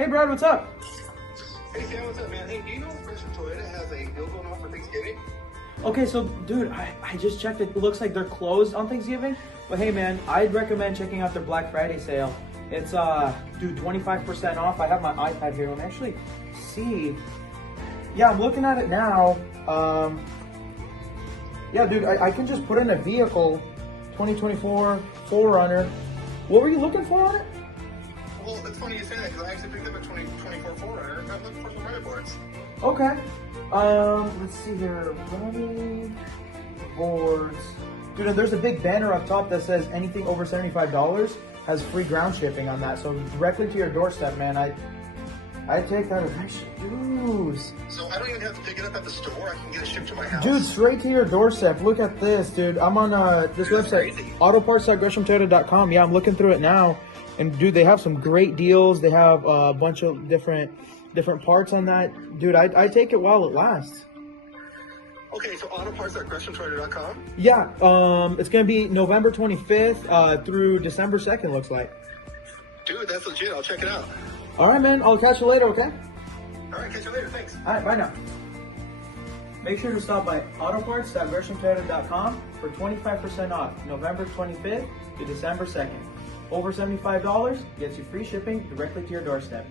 Hey Brad, what's up? Hey Sam, what's up, man? Hey, do you know if Gresham Toyota has a deal going on for Thanksgiving? Okay, so dude, I just checked it. It looks like they're closed on Thanksgiving. But hey man, I'd recommend checking out their Black Friday sale. It's dude, 25% off. I have my iPad here. Let me actually see. Yeah, I'm looking at it now. Yeah, dude, I can just put in a vehicle, 2024 4Runner. What were you looking for on it? Well, it's funny you say that because I actually picked up a 2024 4Runner. I'm looking for some motherboards. Okay. Let's see here. Running boards. Dude, and there's a big banner up top that says anything over $75 has free ground shipping on that. So directly to your doorstep, man. I take that advice. Dude. So I don't even have to pick it up at the store. I can get it shipped to my house. Dude, straight to your doorstep. Look at this, dude. I'm on this website, autoparts.greshamtoyota.com. Yeah, I'm looking through it now. And dude, they have some great deals. They have a bunch of different parts on that. Dude, I take it while it lasts. Okay, so autoparts.greshamtoyota.com? Yeah, it's going to be November 25th through December 2nd, looks like. Dude, that's legit. I'll check it out. All right, man. I'll catch you later, okay? All right, catch you later. Thanks. All right, bye now. Make sure to stop by autoparts.greshamtoyota.com for 25% off November 25th to December 2nd. Over $75 gets you free shipping directly to your doorstep.